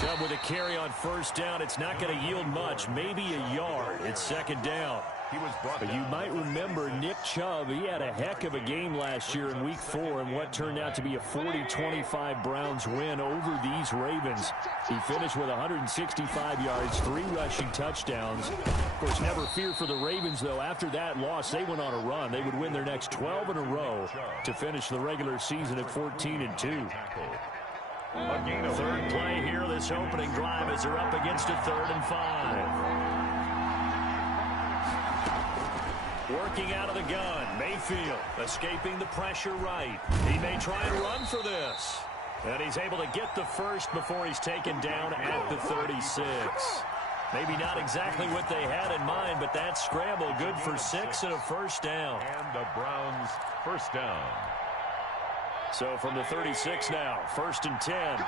Chubb with a carry on first down. It's not going to yield much, maybe a yard. It's second down. But you might remember Nick Chubb. He had a heck of a game last year in Week 4 in what turned out to be a 40-25 Browns win over these Ravens. He finished with 165 yards, 3 rushing touchdowns. Of course, never fear for the Ravens, though. After that loss, they went on a run. They would win their next 12 in a row to finish the regular season at 14-2. Third play here, this opening drive, as they're up against a 3rd and 5. Working out of the gun, Mayfield escaping the pressure right. He may try and run for this. And he's able to get the first before he's taken down at the 36. Maybe not exactly what they had in mind, but that scramble good for 6 and a first down. And the Browns first down. So from the 36 now, 1st and 10.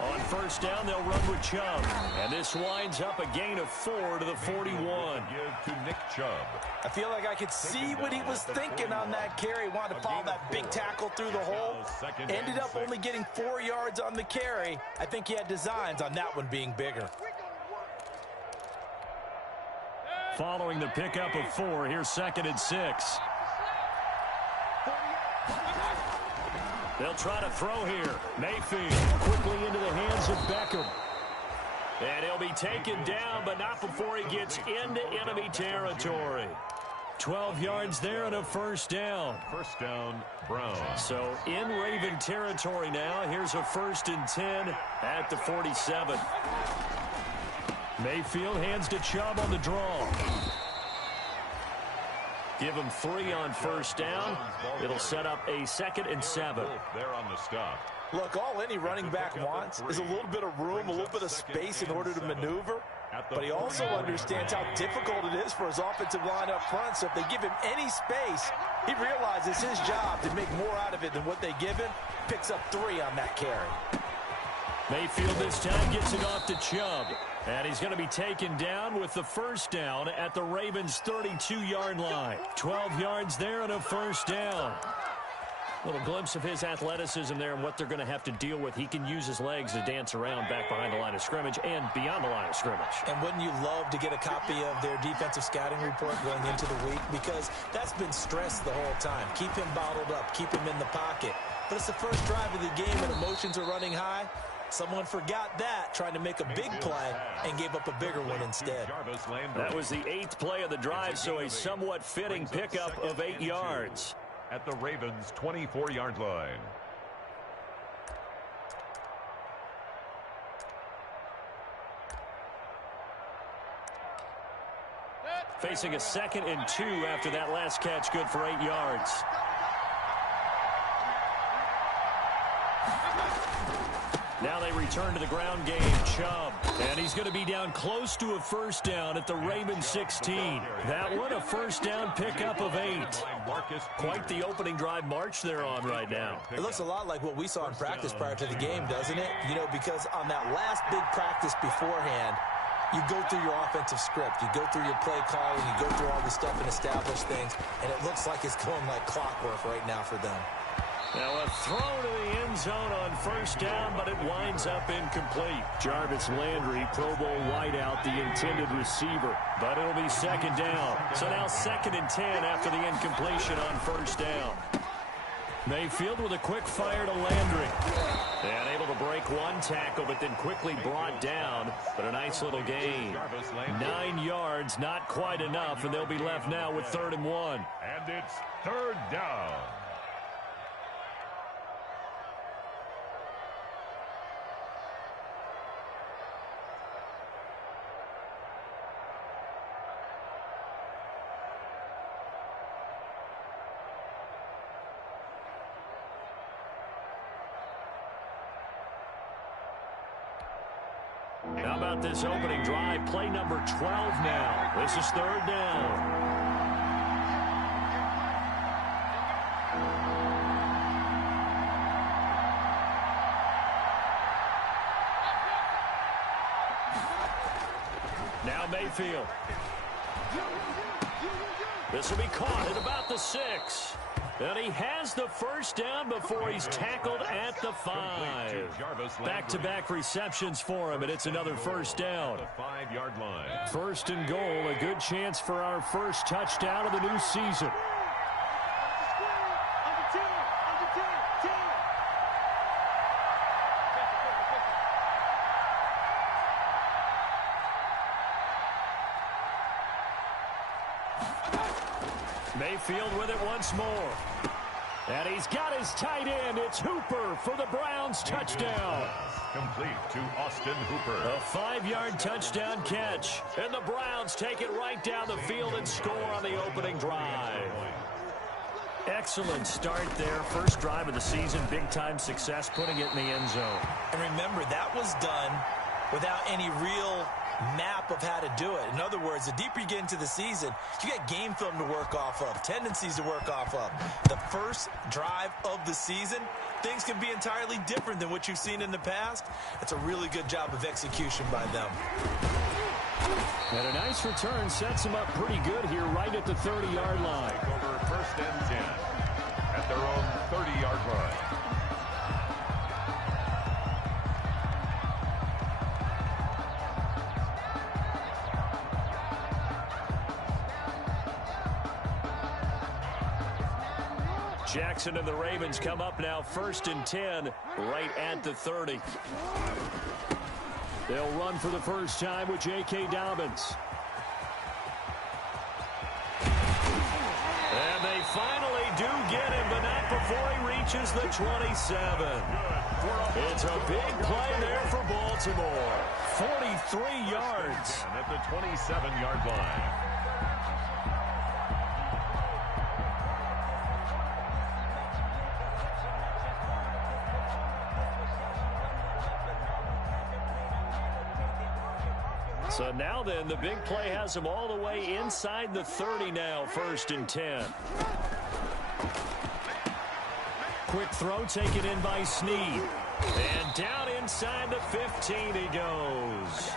On first down, they'll run with Chubb. And this winds up a gain of 4 to the 41. Give to Nick Chubb. I feel like I could see what he was thinking on that carry. Wanted to follow that big tackle through the hole. Ended up only getting 4 yards on the carry. I think he had designs on that one being bigger. Following the pickup of 4, here's 2nd and 6. They'll try to throw here. Mayfield quickly into the hands of Beckham. And he'll be taken down, but not before he gets into enemy territory. 12 yards there and a first down. First down, Browns. So in Raven territory now. Here's a 1st and 10 at the 47. Mayfield hands to Chubb on the draw. Give him 3 on first down. It'll set up a 2nd and 7. There on the stop. Look, all any running back wants is a little bit of room, a little bit of space in order to maneuver. But he also understands how difficult it is for his offensive line up front. So if they give him any space, he realizes his job to make more out of it than what they give him. Picks up 3 on that carry. Mayfield this time gets it off to Chubb. And he's going to be taken down with the first down at the Ravens' 32-yard line. 12 yards there and a first down. Little glimpse of his athleticism there and what they're going to have to deal with. He can use his legs to dance around back behind the line of scrimmage and beyond the line of scrimmage. And wouldn't you love to get a copy of their defensive scouting report going into the week? Because that's been stressed the whole time. Keep him bottled up. Keep him in the pocket. But it's the first drive of the game and emotions are running high. Someone forgot that, trying to make a big play, and gave up a bigger one instead. That was the 8th play of the drive, so a somewhat fitting pickup of 8 yards. At the Ravens' 24-yard line. Facing a 2nd and 2 after that last catch, good for 8 yards. Now they return to the ground game. Chubb. And he's going to be down close to a first down at the Ravens 16. That one a first down pickup of 8. Quite the opening drive march they're on right now. It looks a lot like what we saw in practice prior to the game, doesn't it? You know, because on that last big practice beforehand, you go through your offensive script. You go through your play calling. You go through all this stuff and establish things. And it looks like it's going like clockwork right now for them. Now a throw to the end zone on first down, but it winds up incomplete. Jarvis Landry, Pro Bowl wideout, the intended receiver. But it'll be 2nd down. So now 2nd and 10 after the incompletion on first down. Mayfield with a quick fire to Landry. And able to break one tackle, but then quickly brought down. But a nice little gain. 9 yards, not quite enough, and they'll be left now with 3rd and 1. And it's 3rd down. How about this opening drive? Play number 12 now. This is third down. Now Mayfield. This will be caught at about the 6. And he has the first down before he's tackled at the 5. Back-to-back receptions for him, and it's another first down. 5-yard line. First and goal, a good chance for our first touchdown of the new season. Mayfield with it once more. And he's got his tight end. It's Hooper for the Browns touchdown. Complete to Austin Hooper. A 5-yard touchdown catch. And the Browns take it right down the field and score on the opening drive. Excellent start there. First drive of the season. Big-time success putting it in the end zone. And remember, that was done without any real map of how to do it. In other words, the deeper you get into the season, you got game film to work off of, tendencies to work off of. The first drive of the season, things can be entirely different than what you've seen in the past. It's a really good job of execution by them. And a nice return sets them up pretty good here right at the 30-yard line. Over first and 10 at their own 30-yard line. Jackson and the Ravens come up now first and 10 right at the 30. They'll run for the first time with J.K. Dobbins. And they finally do get him, but not before he reaches the 27. It's a big play there for Baltimore. 43 yards. And at the 27-yard line. So now then, the big play has him all the way inside the 30 now, first and 10. Quick throw taken in by Snead. And down inside the 15 he goes.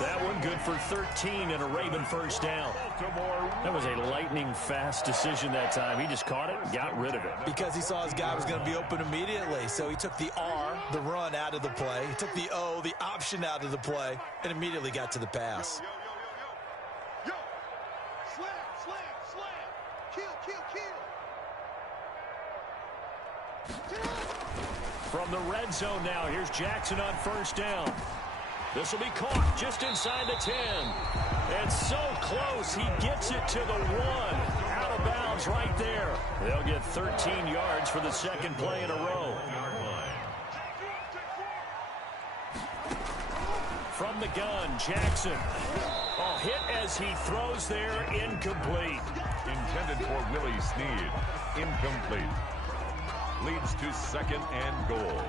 That one good for 13 and a Raven first down. That was a lightning-fast decision that time. He just caught it and got rid of it. Because he saw his guy was going to be open immediately. So he took the R, the run, out of the play. He took the O, the option, out of the play, and immediately got to the pass. From the red zone now, here's Jackson on first down. This will be caught just inside the 10. And so close, he gets it to the 1. Out of bounds right there. They'll get 13 yards for the second play in a row. From the gun, Jackson. A hit as he throws there, incomplete. Intended for Willie Snead. Incomplete. Leads to second and goal.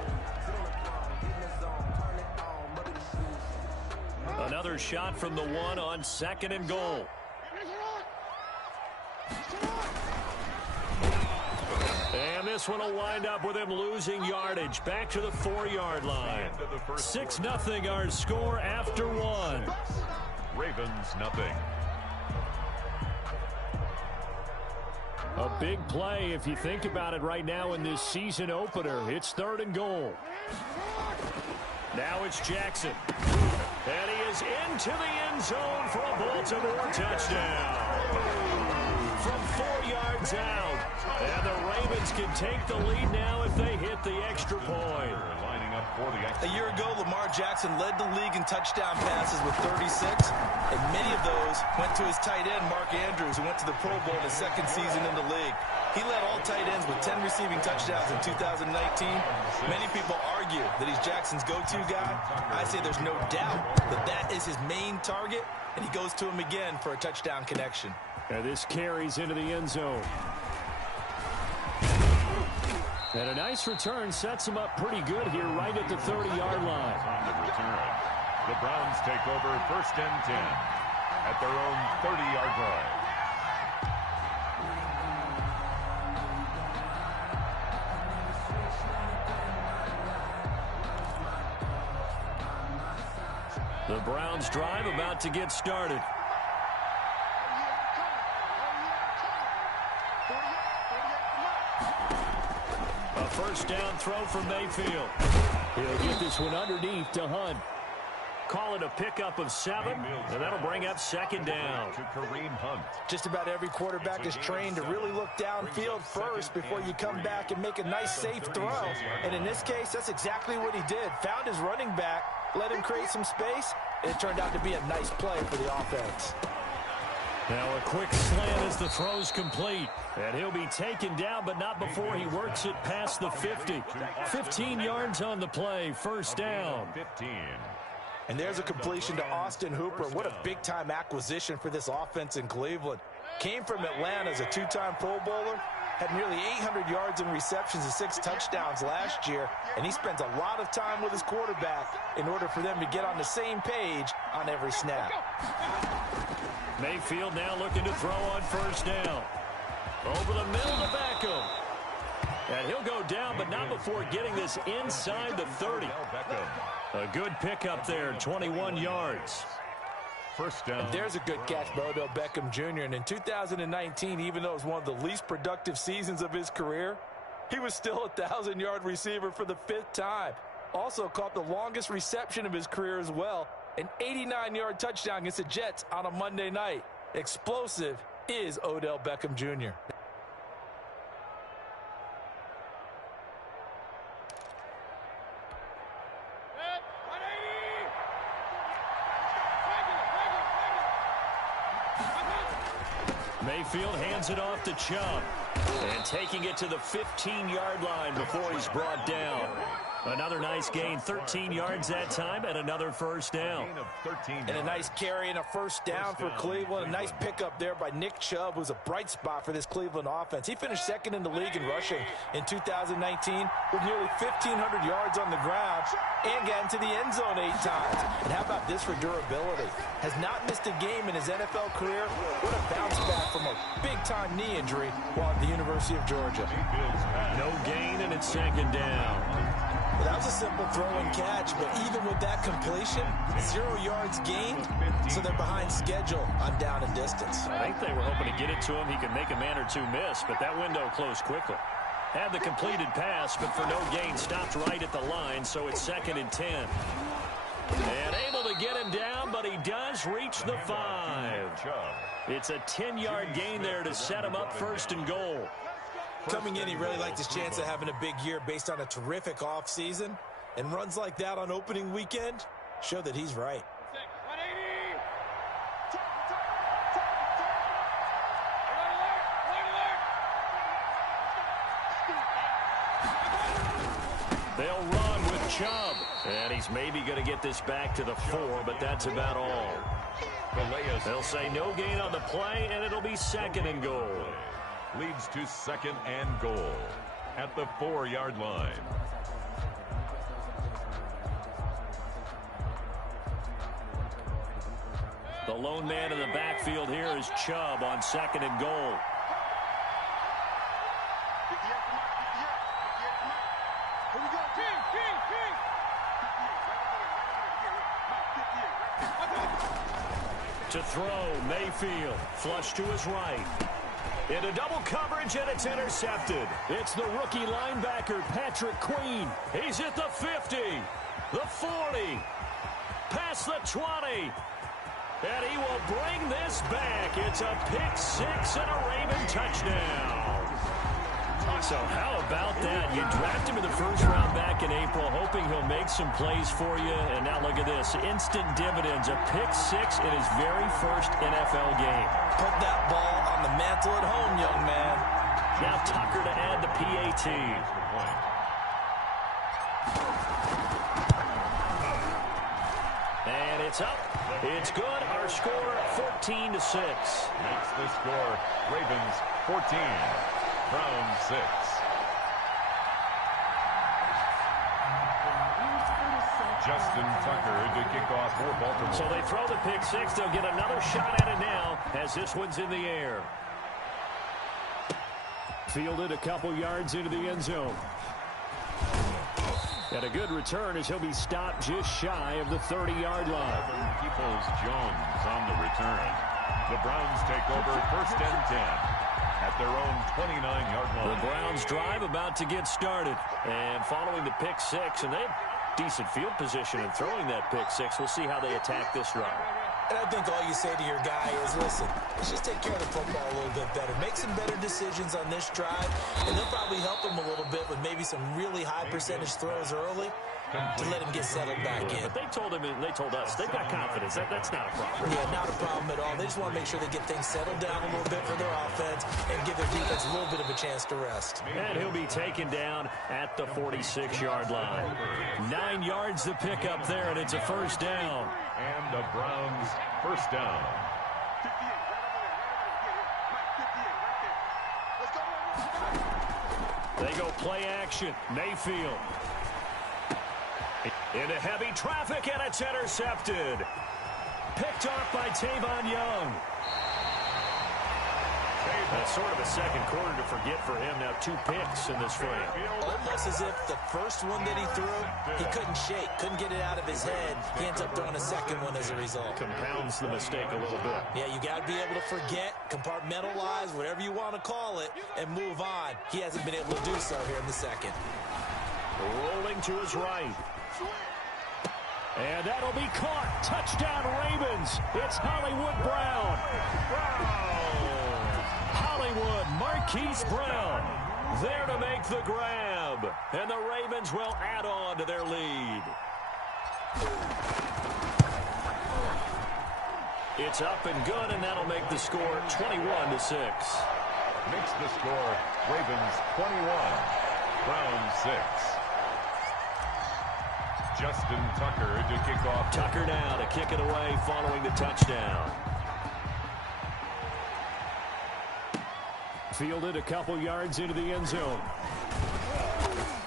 Another shot from the 1 on second and goal. And this one will wind up with him losing yardage. Back to the 4-yard line. 6-0 our score after 1. Ravens nothing. A big play if you think about it right now in this season opener. It's third and goal. Now it's Jackson. And he is into the end zone for a Baltimore touchdown. From 4 yards out. And the Ravens can take the lead now if they hit the extra point. Lining up for the extra. A year ago, Lamar Jackson led the league in touchdown passes with 36. And many of those went to his tight end, Mark Andrews, who went to the Pro Bowl in his second season in the league. He led all tight ends with 10 receiving touchdowns in 2019. Many people argue that he's Jackson's go-to guy. I say there's no doubt that that is his main target, and he goes to him again for a touchdown connection. And this carries into the end zone. And a nice return sets him up pretty good here right at the 30-yard line. On the return. The Browns take over 1st and 10 at their own 30-yard line. The Browns drive about to get started. A first down throw for Mayfield. He'll get this one underneath to Hunt. Call it a pickup of 7, and that'll bring up 2nd down. To Kareem Hunt. Just about every quarterback is trained to really look downfield first before you come back and make a nice, safe throw. And in this case, that's exactly what he did. Found his running back, let him create some space, and it turned out to be a nice play for the offense. Now a quick slant as the throw's complete. And he'll be taken down, but not before he works it past the 50. 15 yards on the play, first down. 15. And there's a completion to Austin Hooper. What a big-time acquisition for this offense in Cleveland. Came from Atlanta as a 2-time Pro Bowler. Had nearly 800 yards in receptions and 6 touchdowns last year. And he spends a lot of time with his quarterback in order for them to get on the same page on every snap. Mayfield now looking to throw on first down. Over the middle to Beckham. And he'll go down, but not before getting this inside the 30. A good pickup there, 21 yards. First down. There's a good catch by Odell Beckham Jr. And in 2019, even though it was one of the least productive seasons of his career, he was still a 1,000-yard receiver for the 5th time. Also caught the longest reception of his career as well, an 89-yard touchdown against the Jets on a Monday night. Explosive is Odell Beckham Jr. Mayfield hands it off to Chubb. And taking it to the 15-yard line before he's brought down. Another nice gain, 13 yards that time, and another first down. And a nice carry and a first down for Cleveland. A nice pickup there by Nick Chubb, who's a bright spot for this Cleveland offense. He finished 2nd in the league in rushing in 2019 with nearly 1,500 yards on the ground and got into the end zone 8 times. And how about this for durability? Has not missed a game in his NFL career. What a bounce back from a big-time knee injury while at the University of Georgia. No gain, and it's 2nd down. Well, that was a simple throw and catch, but even with that completion, 0 yards gained, so they're behind schedule on down and distance. I think they were hoping to get it to him. He could make a man or two miss, but that window closed quickly. Had the completed pass, but for no gain, stopped right at the line, so it's 2nd and 10. And able to get him down, but he does reach the 5. It's a 10-yard gain there to set him up 1st and goal. Coming in, he really liked his chance of having a big year based on a terrific offseason. And runs like that on opening weekend show that he's right. They'll run with Chubb. And he's maybe going to get this back to the 4, but that's about all. They'll say no gain on the play, and it'll be 2nd and goal. Leads to 2nd and goal at the 4-yard line. The lone man in the backfield here is Chubb on 2nd and goal. To throw, Mayfield, flush to his right. Into double coverage, and it's intercepted. It's the rookie linebacker, Patrick Queen. He's at the 50, the 40, past the 20. And he will bring this back. It's a pick-6 and a Raven touchdown. So how about that? You draft him in the 1st round back in April, hoping he'll make some plays for you. And now look at this. Instant dividends. A pick-6 in his very first NFL game. Put that ball on the mantle at home, young man. Now Tucker to add the PAT. And it's up. It's good. Our score, 14-6. Makes the score, Ravens 14, Browns 6. Justin Tucker to kick off for Baltimore. So they throw the pick six. They'll get another shot at it now as this one's in the air. Fielded a couple yards into the end zone. And a good return as he'll be stopped just shy of the 30-yard line. Peoples-Jones on the return. The Browns take over 1st and 10 at their own 29-yard line. The Browns drive about to get started. And following the pick six, and they have decent field position in throwing that pick six. We'll see how they attack this drive. And I think all you say to your guy is, listen, let's just take care of the football a little bit better. Make some better decisions on this drive, and they'll probably help him a little bit with maybe some really high percentage throws early to let him get settled back in. But they told him, and they told us, they've got confidence. That's not a problem. Yeah, not a problem at all. They just want to make sure they get things settled down a little bit for their offense and give their defense a little bit of a chance to rest. And he'll be taken down at the 46-yard line. 9 yards to pick up there, and it's a first down. And the Browns first down. They go play action. Mayfield. Into heavy traffic, and it's intercepted. Picked off by Tavon Young. That's sort of a second quarter to forget for him. Now 2 picks in this frame. Almost as if the first one that he threw, he couldn't shake, couldn't get it out of his head. He ends up throwing a second one as a result. Compounds the mistake a little bit. Yeah, you got to be able to forget, compartmentalize, whatever you want to call it, and move on. He hasn't been able to do so here in the second. Rolling to his right. And that'll be caught. Touchdown, Ravens. It's Hollywood Brown. Hollywood, Marquise Brown, there to make the grab. And the Ravens will add on to their lead. It's up and good, and that'll make the score 21-6. Makes the score Ravens 21, Browns 6. Justin Tucker to kick off. Tucker now to kick it away following the touchdown. Fielded a couple yards into the end zone.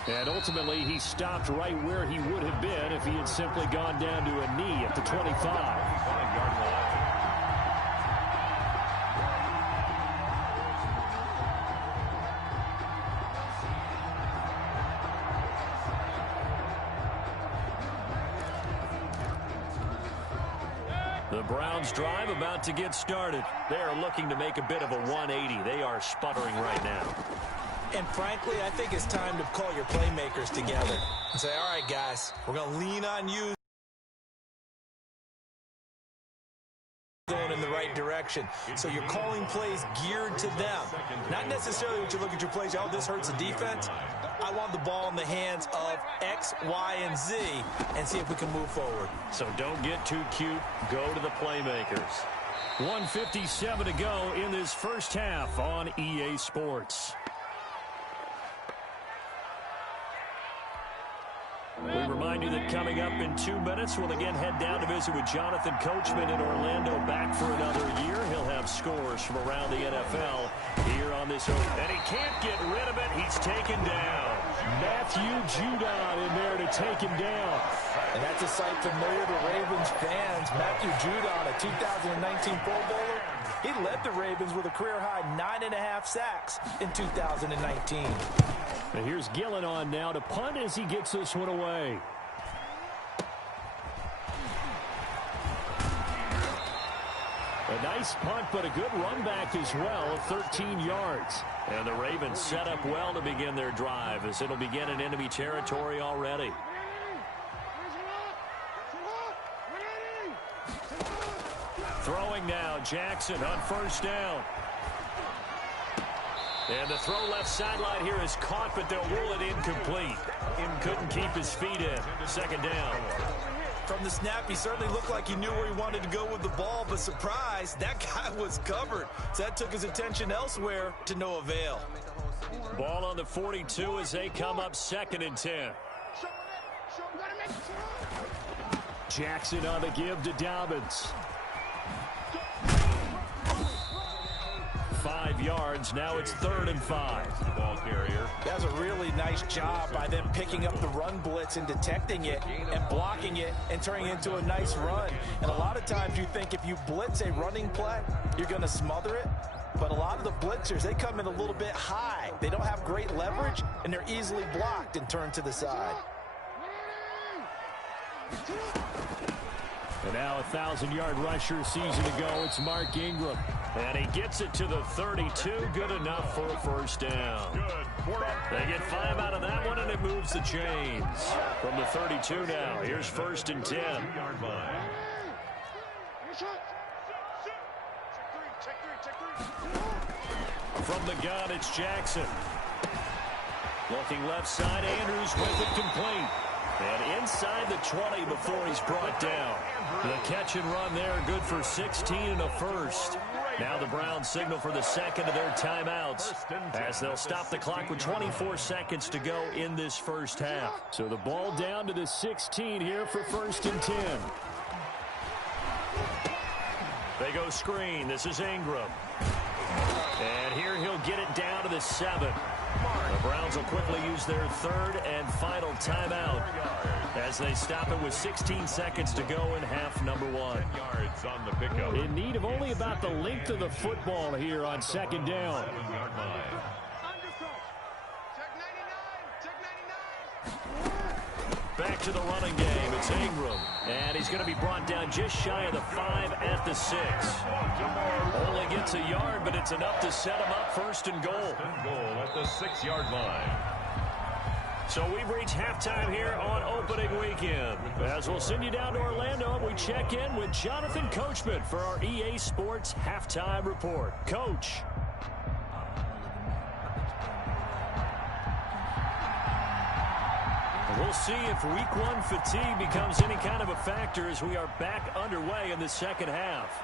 And ultimately, he stopped right where he would have been if he had simply gone down to a knee at the 25-yard line. The Browns drive about to get started. They are looking to make a bit of a 180. They are sputtering right now. And frankly, I think it's time to call your playmakers together and say, all right, guys, we're going to lean on you. Going in the right direction. So you're calling plays geared to them. Not necessarily what you look at your plays, oh, this hurts the defense. I want the ball in the hands of X, Y, and Z and see if we can move forward. So don't get too cute. Go to the playmakers. 1:57 to go in this first half on EA Sports. We remind you that coming up in 2 minutes, we'll again head down to visit with Jonathan Coachman in Orlando, back for another year. He'll have scores from around the NFL here on this. And he can't get rid of it. He's taken down. Matthew Judon in there to take him down. And that's a sight familiar to Ravens fans. Matthew Judon, a 2019 Pro Bowler. He led the Ravens with a career-high 9.5 sacks in 2019. And here's Gillen on now to punt as he gets this one away. A nice punt, but a good run back as well of 13 yards. And the Ravens set up well to begin their drive as it'll begin in enemy territory already. Throwing now, Jackson on first down. And the throw left sideline here is caught, but they'll rule it incomplete. Couldn't keep his feet in. Second down. From the snap, he certainly looked like he knew where he wanted to go with the ball, but surprise, that guy was covered. So that took his attention elsewhere to no avail. Ball on the 42 as they come up 2nd and 10. Jackson on the give to Dobbins. 5 yards. Now it's 3rd and 5. Ball carrier. That was a really nice job by them picking up the run blitz and detecting it and blocking it and turning it into a nice run. And a lot of times you think if you blitz a running play, you're going to smother it. But a lot of the blitzers, they come in a little bit high. They don't have great leverage, and they're easily blocked and turned to the side. And now a 1,000-yard rusher season to go. It's Mark Ingram. And he gets it to the 32. Good enough for a first down. They get 5 out of that one, and it moves the chains. From the 32 now, here's 1st and 10. From the gun, it's Jackson. Looking left side, Andrews with it complete. And inside the 20 before he's brought down. The catch and run there, good for 16 and a first. Now the Browns signal for the second of their timeouts as they'll stop the clock with 24 seconds to go in this first half. So the ball down to the 16 here for 1st and 10. They go screen. This is Ingram. And here he'll get it down to the 7. The Browns will quickly use their 3rd and final timeout as they stop it with 16 seconds to go in half number 1. 10 yards on the pickup. In need of only about the length of the football here on 2nd down. 7-yard line. Back to the running game. It's Ingram. And he's going to be brought down just shy of the 5 at the 6. Only gets a yard, but it's enough to set him up 1st and goal. 1st and goal at the 6-yard line. So we've reached halftime here on opening weekend. As we'll send you down to Orlando, and we check in with Jonathan Coachman for our EA Sports Halftime Report. Coach. We'll see if week 1 fatigue becomes any kind of a factor as we are back underway in the second half.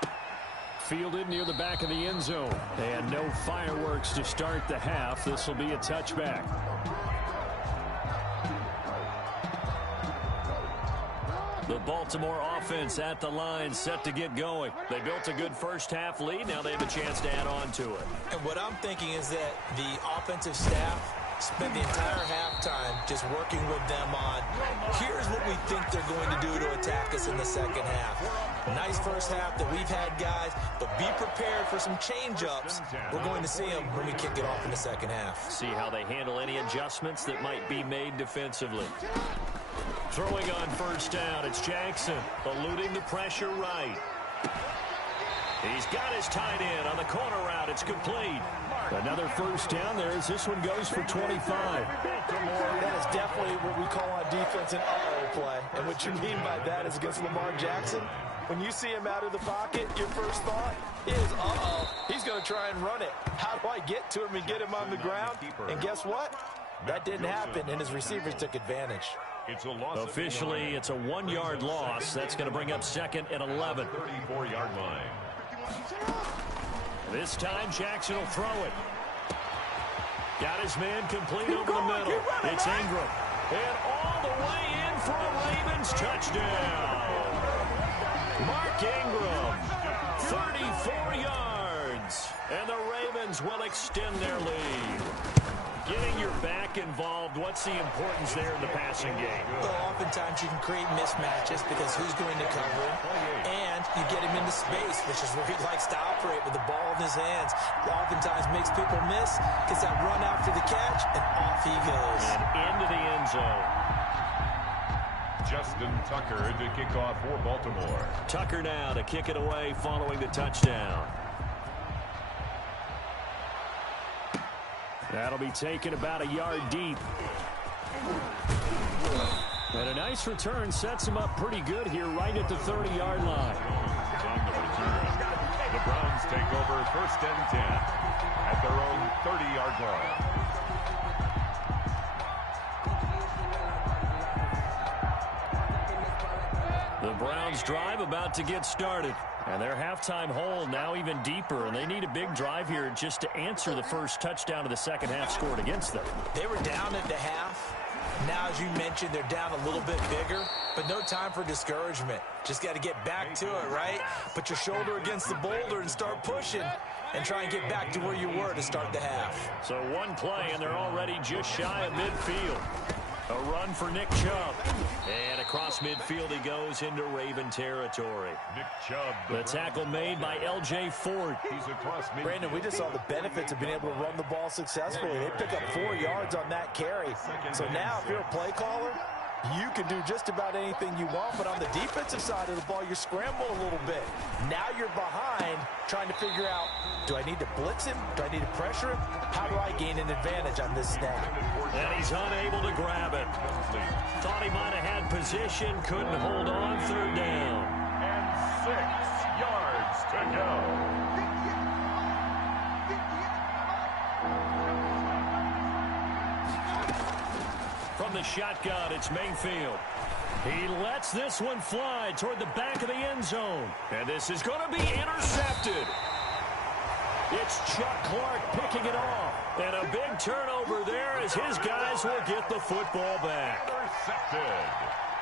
Fielded near the back of the end zone. And no fireworks to start the half. This will be a touchback. The Baltimore offense at the line, set to get going. They built a good first half lead. Now they have a chance to add on to it. And what I'm thinking is that the offensive staff spent the entire halftime just working with them on, here's what we think they're going to do to attack us in the second half. Nice first half that we've had, guys, but be prepared for some change-ups. We're going to see them when we kick it off in the second half. See how they handle any adjustments that might be made defensively. Throwing on 1st down, it's Jackson, eluding the pressure right. He's got his tight end on the corner route. It's complete. Another 1st down there as this one goes for 25. That is definitely what we call on defense an uh-oh play. And what you mean by that is against Lamar Jackson. When you see him out of the pocket, your first thought is, uh-oh, he's going to try and run it. How do I get to him and get him on the ground? And guess what? That didn't happen, and his receivers took advantage. It's a loss. Officially, it's a 1-yard loss. That's going to bring up 2nd and 11. 34-yard line. This time, Jackson will throw it. Got his man complete over the middle. It's Ingram. And all the way in for a Ravens touchdown. Mark Ingram, 34 yards. And the Ravens will extend their lead. Getting your back involved, what's the importance there in the passing game? Well, oftentimes you can create mismatches because who's going to cover him, and you get him into space, which is where he likes to operate with the ball in his hands. Oftentimes makes people miss, gets that run after the catch, and off he goes. And into the end zone. Justin Tucker to kick off for Baltimore. Tucker now to kick it away following the touchdown. That'll be taken about a yard deep. And a nice return sets him up pretty good here right at the 30-yard line. On the return, the Browns take over 1st and 10 at their own 30-yard line. The Browns drive about to get started. And their halftime hole now even deeper, and they need a big drive here just to answer the first touchdown of the second half scored against them. They were down at the half. Now, as you mentioned, they're down a little bit bigger. but no time for discouragement. Just got to get back to it, right? Put your shoulder against the boulder and start pushing and try and get back to where you were to start the half. So one play, and they're already just shy of midfield. A run for Nick Chubb. And across midfield he goes into Raven territory. Nick Chubb. The tackle made by L.J. Ford. He's across midfield. Brandon, we just saw the benefits of being able to run the ball successfully. They pick up 4 yards on that carry. So now if you're a play caller, you can do just about anything you want, but on the defensive side of the ball, you're scrambling a little bit. Now you're behind trying to figure out, do I need to blitz him? Do I need to pressure him? How do I gain an advantage on this snap? And he's unable to grab it. Thought he might have had position, couldn't hold on, third down. And 6 yards to go. From the shotgun, it's Mayfield. He lets this one fly toward the back of the end zone. And this is going to be intercepted. It's Chuck Clark picking it off. And a big turnover there as his guys will get the football back. Intercepted.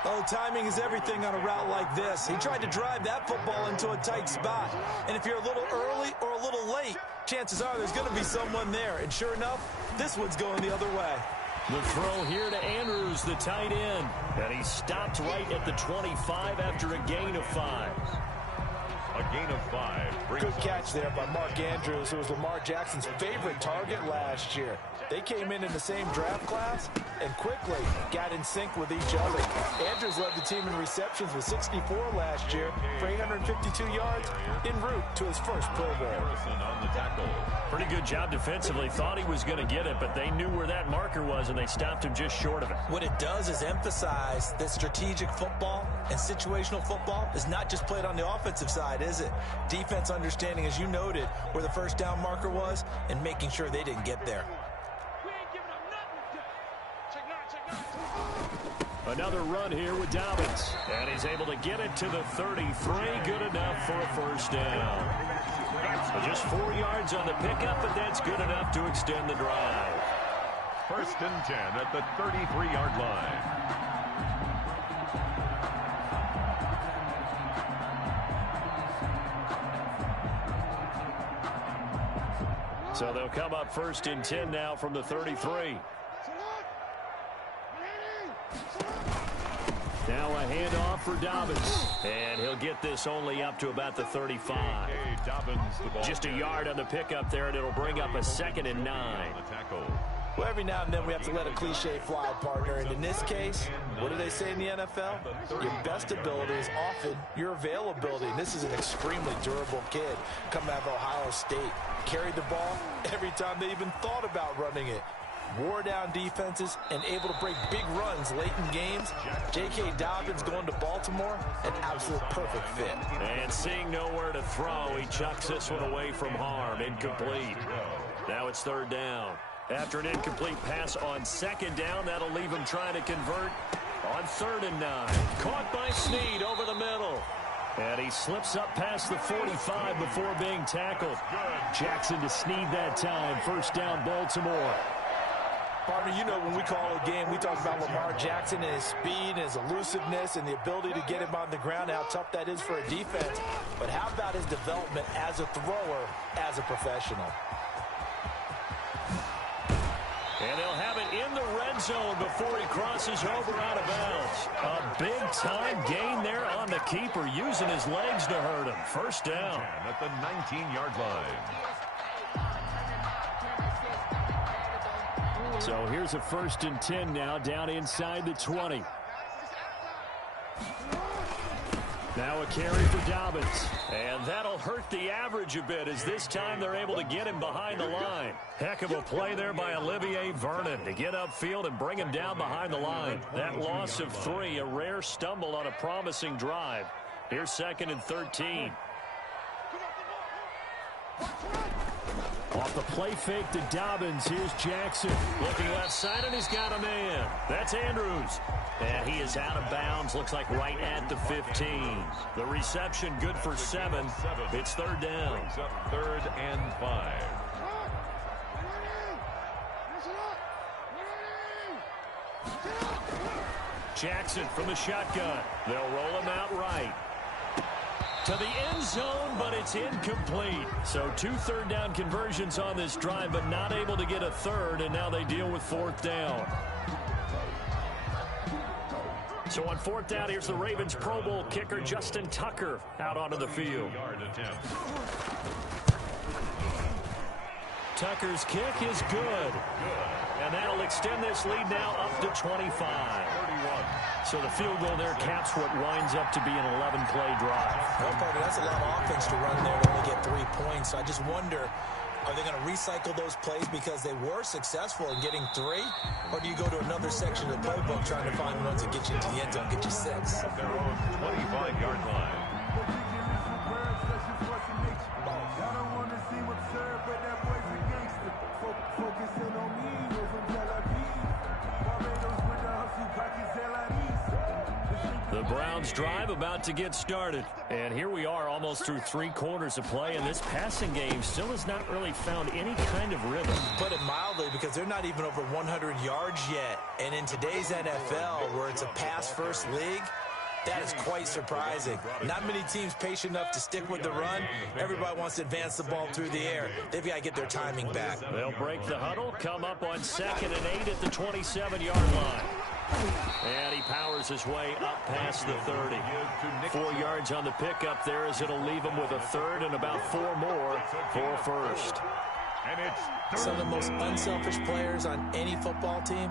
Oh, timing is everything on a route like this. He tried to drive that football into a tight spot. And if you're a little early or a little late, chances are there's going to be someone there. And sure enough, this one's going the other way. The throw here to Andrews, the tight end. And he stopped right at the 25 after a gain of 5. A gain of 5. Good catch there by Mark Andrews, who was Lamar Jackson's favorite target last year. They came in the same draft class and quickly got in sync with each other. Andrews led the team in receptions with 64 last year for 852 yards en route to his first Pro Bowl. On the tackle. Pretty good job defensively. Thought he was going to get it, but they knew where that marker was, and they stopped him just short of it. What it does is emphasize that strategic football and situational football is not just played on the offensive side, is it? Defense understanding, as you noted, where the first down marker was and making sure they didn't get there. Another run here with Dobbins. And he's able to get it to the 33. Good enough for a first down. So just 4 yards on the pickup, but that's good enough to extend the drive. 1st and 10 at the 33-yard line. So they'll come up 1st and 10 now from the 33. Now a handoff for Dobbins. And he'll get this only up to about the 35. Just a yard on the pickup there, and it'll bring up a 2nd and 9. Well, every now and then we have to let a cliche fly, partner. And in this case, what do they say in the NFL? Your best ability is often your availability. And this is an extremely durable kid coming out of Ohio State. Carried the ball every time they even thought about running it. Wore down defenses and able to break big runs late in games. J.K. Dobbins going to Baltimore, an absolute perfect fit. And seeing nowhere to throw, he chucks this one away from harm. Incomplete. Now it's 3rd down. After an incomplete pass on 2nd down, that'll leave him trying to convert on 3rd and 9. Caught by Snead over the middle. And he slips up past the 45 before being tackled. Jackson to Snead that time. 1st down, Baltimore. Partner, you know when we call a game, we talk about Lamar Jackson and his speed and his elusiveness and the ability to get him on the ground, how tough that is for a defense. But how about his development as a thrower, as a professional? And they'll have it in the red zone before he crosses over out of bounds. A big-time gain there on the keeper, using his legs to hurt him. 1st down. At the 19-yard line. So here's a 1st and 10 now, down inside the 20. Now a carry for Dobbins. And that'll hurt the average a bit, as this time they're able to get him behind the line. Heck of a play there by Olivier Vernon to get upfield and bring him down behind the line. That loss of 3, a rare stumble on a promising drive. Here's 2nd and 13. Off the play fake to Dobbins, here's Jackson. Looking left side, and he's got a man. That's Andrews. And he is out of bounds, looks like right at the 15. The reception good for 7. It's 3rd down. 3rd and 5. Jackson from the shotgun. They'll roll him out right. To the end zone, but it's incomplete. So 2 third-down conversions on this drive, but not able to get a third, and now they deal with 4th down. So on 4th down, here's the Ravens Pro Bowl kicker Justin Tucker out onto the field. Tucker's kick is good. And that'll extend this lead now up to 25. So the field goal there caps what winds up to be an 11-play drive. Well, Parker, that's a lot of offense to run there to only get 3 points. So I just wonder, are they going to recycle those plays because they were successful in getting 3? Or do you go to another section of the playbook trying to find ones that get you into the end zone, get you 6? At their own 25-yard line. The Browns drive about to get started. And here we are almost through 3 quarters of play, and this passing game still has not really found any kind of rhythm. Put it mildly, because they're not even over 100 yards yet. And in today's NFL, where it's a pass-first league, that is quite surprising. Not many teams patient enough to stick with the run. Everybody wants to advance the ball through the air. They've got to get their timing back. They'll break the huddle, come up on 2nd and 8 at the 27-yard line. And he powers his way up past the 30. 4 yards on the pickup there, as it'll leave him with a third and about 4 more for first. And it's some of the most unselfish players on any football team,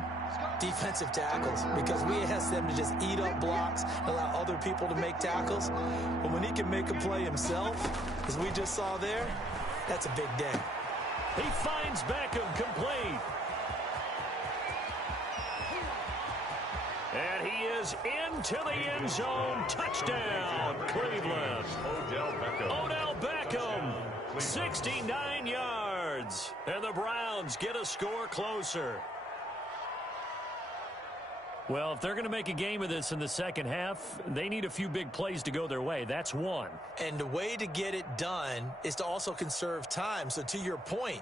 defensive tackles, because we ask them to just eat up blocks and allow other people to make tackles. But when he can make a play himself, as we just saw there, that's a big day. He finds Beckham complete. And he is into the end zone. Touchdown, Cleveland. Odell Beckham, 69 yards. And the Browns get a score closer. Well, if they're going to make a game of this in the second half, they need a few big plays to go their way. That's one. And the way to get it done is to also conserve time. So to your point,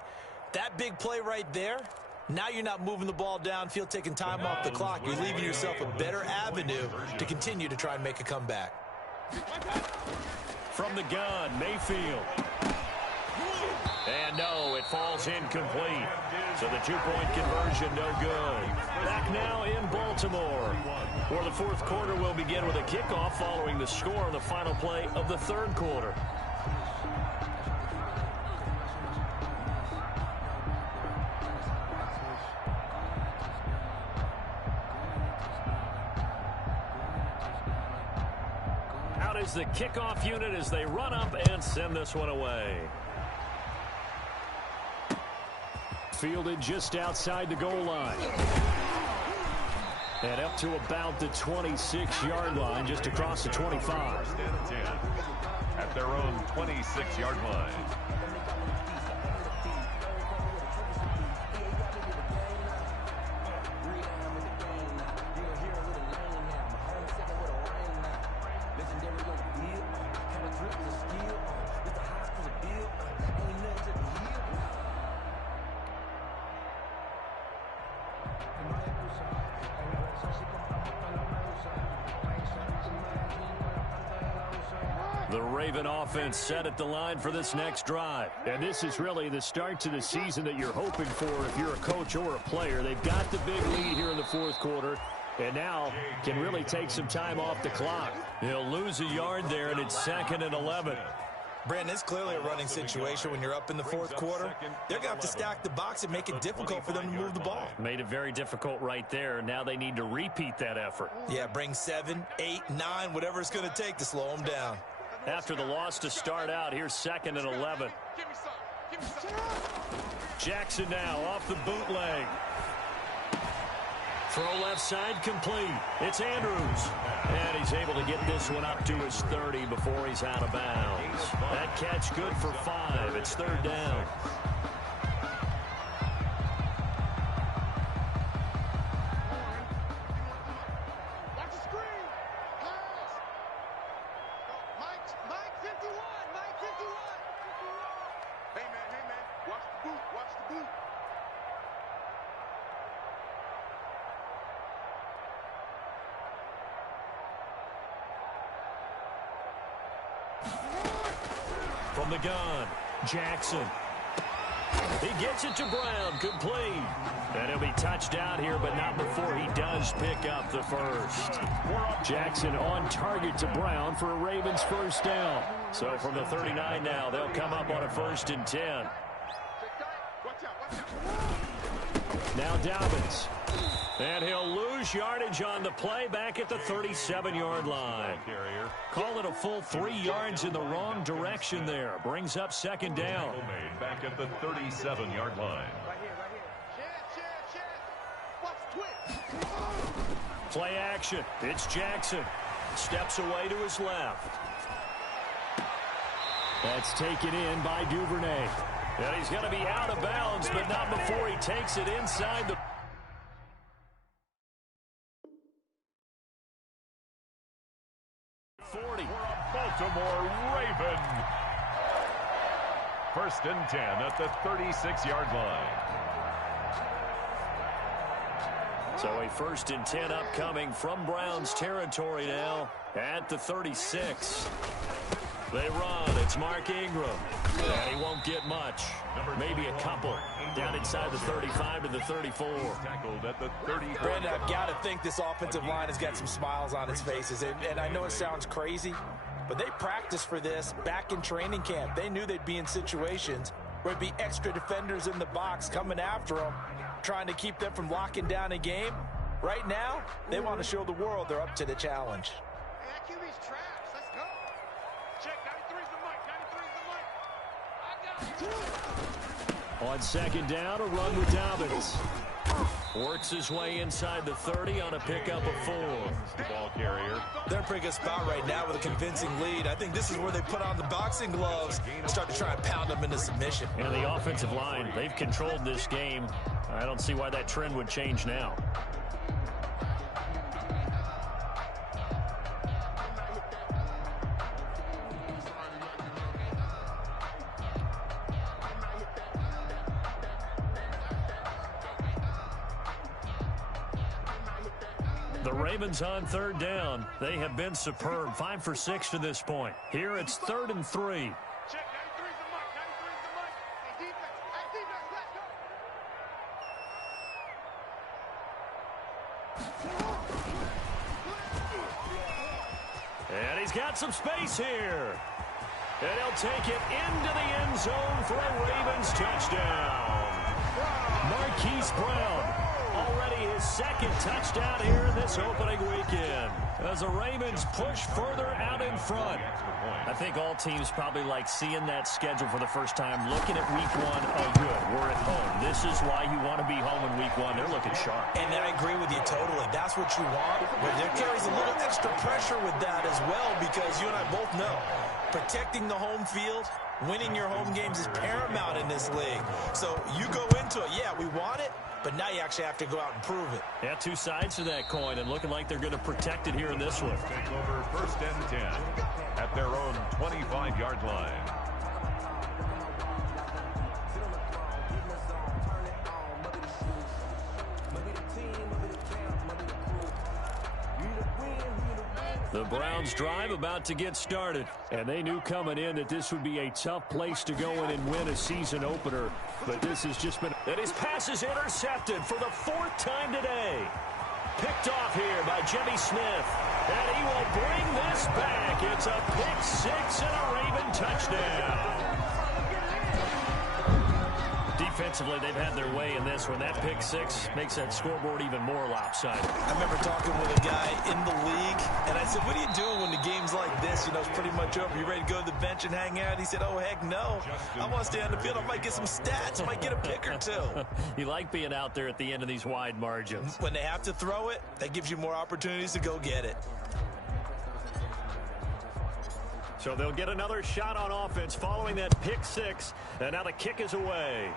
that big play right there, now you're not moving the ball downfield, taking time off the clock. You're leaving yourself a better avenue to continue to try and make a comeback. From the gun, Mayfield. And no, it falls incomplete. So the 2-point conversion, no good. Back now in Baltimore, where the 4th quarter will begin with a kickoff following the score on the final play of the 3rd quarter. Out is the kickoff unit as they run up and send this one away. Fielded just outside the goal line. And up to about the 26-yard line, just across the 25. At their own 26-yard line. The Raven offense set at the line for this next drive. And this is really the start to the season that you're hoping for if you're a coach or a player. They've got the big lead here in the 4th quarter, and now can really take some time off the clock. They'll lose a yard there, and it's 2nd and 11. Brandon, it's clearly a running situation when you're up in the 4th quarter. They're going to have to stack the box and make it difficult for them to move the ball. Made it very difficult right there. Now they need to repeat that effort. Yeah, bring 7, 8, 9, whatever it's going to take to slow them down. After the loss to start out, here's 2nd and 11. Jackson now off the bootleg. Throw left side complete. It's Andrews. And he's able to get this one up to his 30 before he's out of bounds. That catch good for 5. It's 3rd down. From the gun, Jackson. He gets it to Brown, complete. And he'll be touched out here, but not before he does pick up the first. Jackson on target to Brown for a Ravens first down. So from the 39 now, they'll come up on a 1st and 10. Now Dobbins. And he'll lose yardage on the play back at the 37-yard line. Call it a full 3 yards in the wrong direction there. Brings up 2nd down. Back at the 37-yard line. Play action. It's Jackson. Steps away to his left. That's taken in by Duvernay. And he's going to be out of bounds, but not before he takes it inside the 40. Baltimore Raven. 1st and 10 at the 36-yard line. So a 1st and 10 upcoming from Browns territory now at the 36. They run. It's Mark Ingram. And he won't get much. Maybe a couple. Down inside the 35 to the 34. Tackled at the 30. Brandon, I've got to think this offensive line has got some smiles on its faces. And I know it sounds crazy, but they practiced for this back in training camp. They knew they'd be in situations where it'd be extra defenders in the box coming after them, trying to keep them from locking down a game. Right now, they want to show the world they're up to the challenge. Hey, QB's trash. Let's go. Check, 93's the mic. 93's the mic. I got it. On 2nd down, a run with Dobbins. Works his way inside the 30 on a pickup of 4. Ball carrier. They're in a pretty good spot right now with a convincing lead. I think this is where they put on the boxing gloves and start to try and pound them into submission. And the offensive line, they've controlled this game. I don't see why that trend would change now. The Ravens on 3rd down. They have been superb. 5 for 6 to this point. Here it's 3rd and 3. Check, 93's the mic. 93's the mic. Hey, defense, let's go. And he's got some space here. And he'll take it into the end zone for a Ravens touchdown. Marquise Brown. Already his 2nd touchdown here in this opening weekend. As the Ravens push further out in front. I think all teams probably like seeing that schedule for the first time, looking at week 1. Oh, good, we're at home. This is why you want to be home in week 1. They're looking sharp. And I agree with you totally. That's what you want. But there carries a little extra pressure with that as well, because you and I both know protecting the home field, winning your home games is paramount in this league. So you go into it, yeah, we want it, but now you actually have to go out and prove it. Yeah, 2 sides to that coin, and looking like they're going to protect it here in this one. Take over 1st and 10 at their own 25-yard line. The Browns drive about to get started, and they knew coming in that this would be a tough place to go in and win a season opener, but this has just been... And his pass is intercepted for the 4th time today. Picked off here by Jimmy Smith, and he will bring this back. It's a pick 6 and a Raven touchdown. Defensively, they've had their way in this one. That pick 6 makes that scoreboard even more lopsided. I remember talking with a guy in the league, and I said, what are you doing when the game's like this? You know, it's pretty much over. You ready to go to the bench and hang out? He said, oh, heck no. I want to stay on the field. I might get some stats. I might get a pick or 2. You like being out there at the end of these wide margins. When they have to throw it, that gives you more opportunities to go get it. So they'll get another shot on offense following that pick 6, and now the kick is away.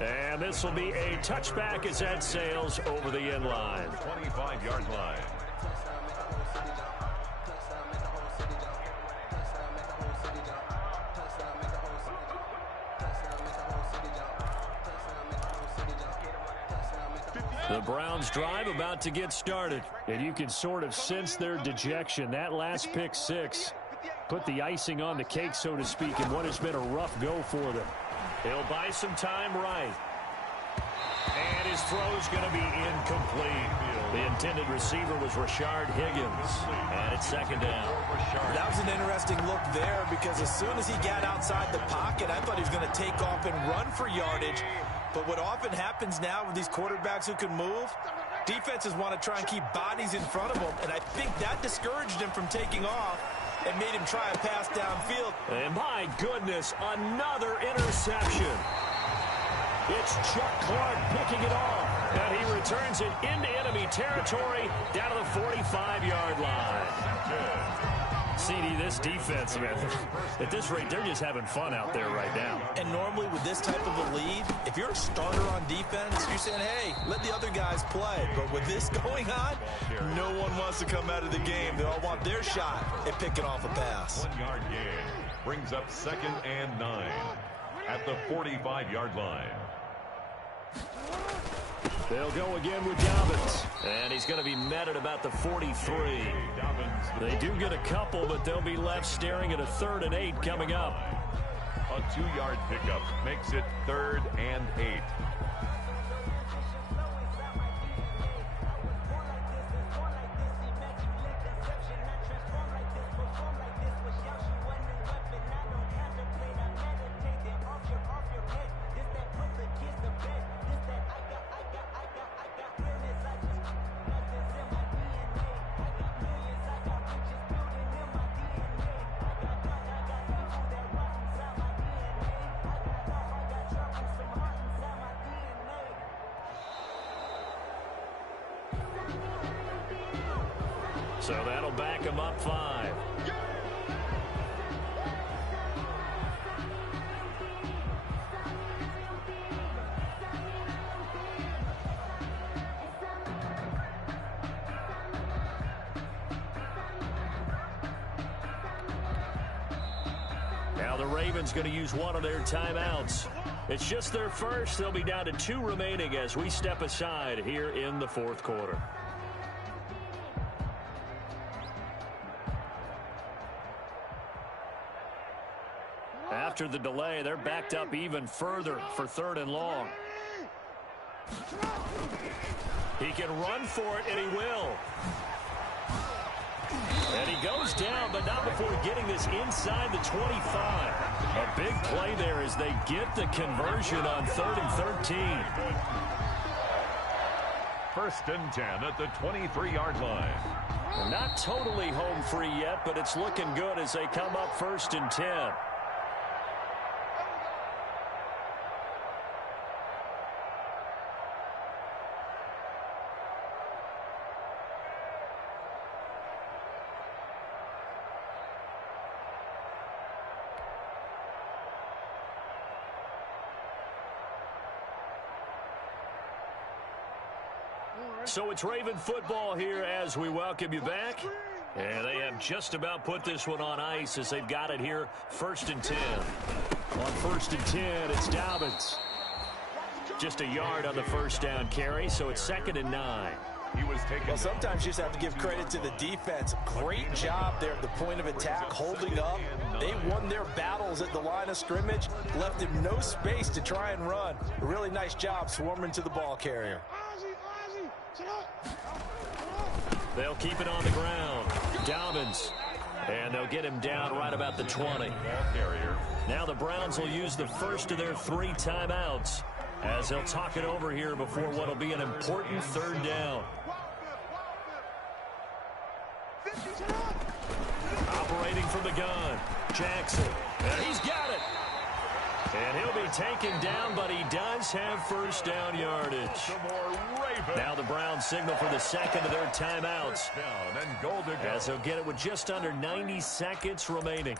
And this will be a touchback as that sails over the end line. 25-yard line. The Browns drive about to get started, and you can sort of sense their dejection. That last pick 6 put the icing on the cake, so to speak, in what has been a rough go for them. He'll buy some time right. And his throw's going to be incomplete. The intended receiver was Rashard Higgins. And it's second down. That was an interesting look there because as soon as he got outside the pocket, I thought he was going to take off and run for yardage. But what often happens now with these quarterbacks who can move, defenses want to try and keep bodies in front of them. And I think that discouraged him from taking off and made him try a pass downfield. And my goodness, another interception. It's Chuck Clark picking it off. And he returns it into enemy territory down to the 45-yard line. CD, this defense, man, at this rate, they're just having fun out there right now. And normally with this type of a lead, if you're a starter on defense, you're saying, hey, let the other guys play. But with this going on, no one wants to come out of the game. They all want their shot at picking off a pass. 1 yard gain brings up 2nd and 9 at the 45-yard line. They'll go again with Dobbins. And he's going to be met at about the 43. They do get a couple, but they'll be left staring at a 3rd and 8 coming up. A 2-yard pickup makes it 3rd and 8. So that'll back him up 5. Now the Ravens going to use one of their timeouts. It's just their first. They'll be down to 2 remaining as we step aside here in the 4th quarter. After the delay, they're backed up even further for 3rd and long. He can run for it, and he will. And he goes down, but not before getting this inside the 25. A big play there as they get the conversion on 3rd and 13. 1st and 10 at the 23-yard line. Not totally home free yet, but it's looking good as they come up 1st and 10. So it's Raven football here as we welcome you back. And they have just about put this one on ice as they've got it here 1st and 10. On 1st and 10, it's Dobbins. Just a yard on the 1st down carry, so it's 2nd and 9. He was taken. Well, sometimes you just have to give credit to the defense. Great job there at the point of attack, holding up. They won their battles at the line of scrimmage, left him no space to try and run. A really nice job swarming to the ball carrier. They'll keep it on the ground. Dobbins. And they'll get him down right about the 20. Now the Browns will use the first of their 3 timeouts as they'll talk it over here before what will be an important 3rd down. Operating from the gun, Jackson. And he's got it. And he'll be taken down, but he does have 1st down yardage. Now the Browns signal for the 2nd of their timeouts. As they'll get it with just under 90 seconds remaining.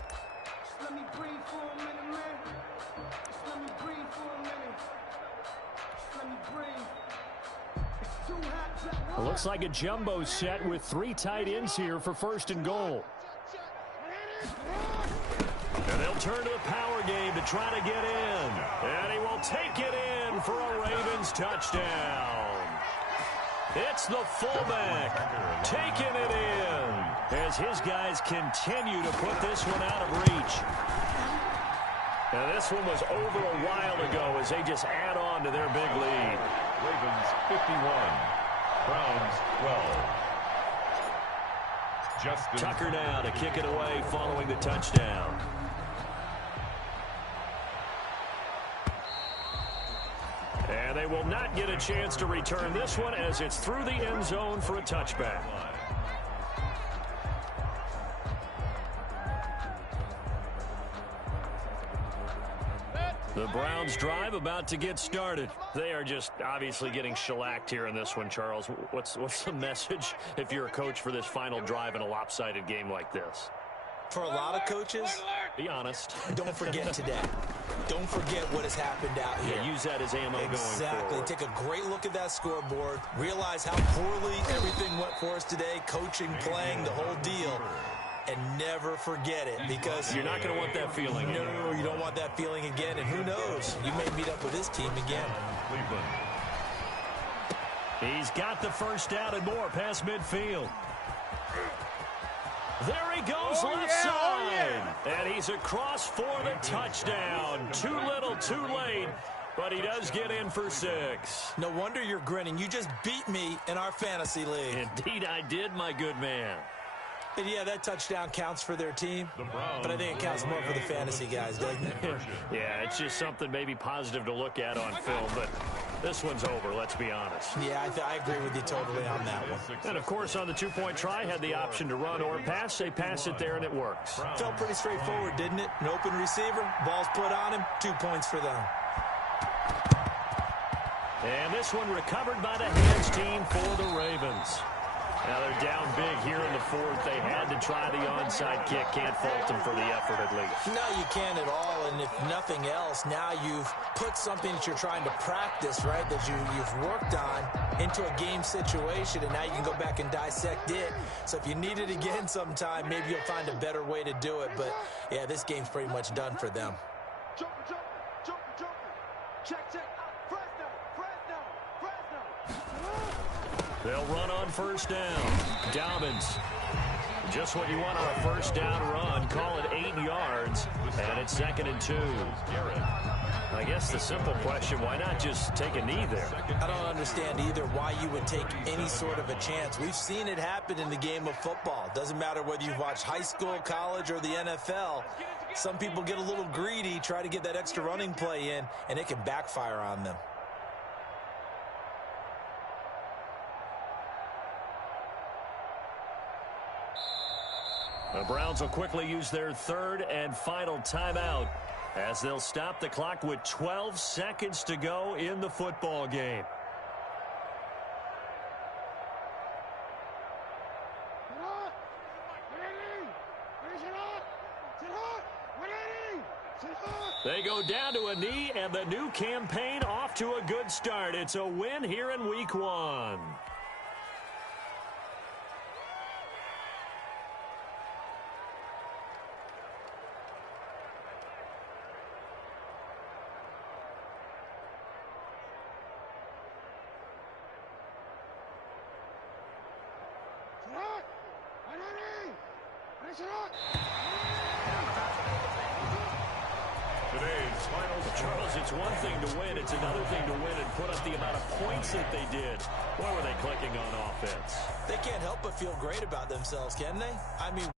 Looks like a jumbo set with 3 tight ends here for 1st and goal. And they'll turn to the power game to try to get in. And he will take it in for a Ravens touchdown. It's the fullback taking it in as his guys continue to put this one out of reach. Now this one was over a while ago as they just add on to their big lead. Ravens 51, Browns 12. Justin Tucker now to kick it away following the touchdown. And they will not get a chance to return this one as it's through the end zone for a touchback. The Browns drive about to get started. They are just obviously getting shellacked here in this one, Charles. What's the message if you're a coach for this final drive in a lopsided game like this? For a lot of coaches, be honest. Don't forget today. Don't forget what has happened out here. Yeah, use that as ammo going forward. Exactly. Take a great look at that scoreboard. Realize how poorly everything went for us today. Coaching, playing, the whole deal. And never forget it, because you're not going to want that feeling. No, you don't want that feeling again. And who knows? You may meet up with this team again. Cleveland. He's got the first down and more past midfield. There he goes, left side. And he's across for the touchdown. Too little, too late. But he does get in for 6. No wonder you're grinning. You just beat me in our fantasy league. Indeed I did, my good man. And yeah, that touchdown counts for their team, but I think it counts more for the fantasy guys, doesn't it? Yeah, it's just something maybe positive to look at on film, but this one's over, let's be honest. Yeah, I agree with you totally on that one. And, of course, on the two-point try, had the option to run or pass. They pass it there, and it works. Felt pretty straightforward, didn't it? An open receiver, ball's put on him, 2 points for them. And this one recovered by the hands team for the Ravens. Now they're down big here in the fourth. They had to try the onside kick. Can't fault them for the effort at least. No, you can't at all. And if nothing else, now you've put something that you're trying to practice, right, that you've worked on into a game situation, and now you can go back and dissect it. So if you need it again sometime, maybe you'll find a better way to do it. But, yeah, this game's pretty much done for them. They'll run on first down. Dobbins. Just what you want on a first down run. Call it 8 yards. And it's 2nd and 2. I guess the simple question, why not just take a knee there? I don't understand either why you would take any sort of a chance. We've seen it happen in the game of football. Doesn't matter whether you've watched high school, college, or the NFL. Some people get a little greedy, try to get that extra running play in, and it can backfire on them. The Browns will quickly use their third and final timeout as they'll stop the clock with 12 seconds to go in the football game. They go down to a knee, and the new campaign off to a good start. It's a win here in Week 1. Charles, it's one thing to win. It's another thing to win and put up the amount of points that they did. Boy, were they clicking on offense. They can't help but feel great about themselves, can they? I mean...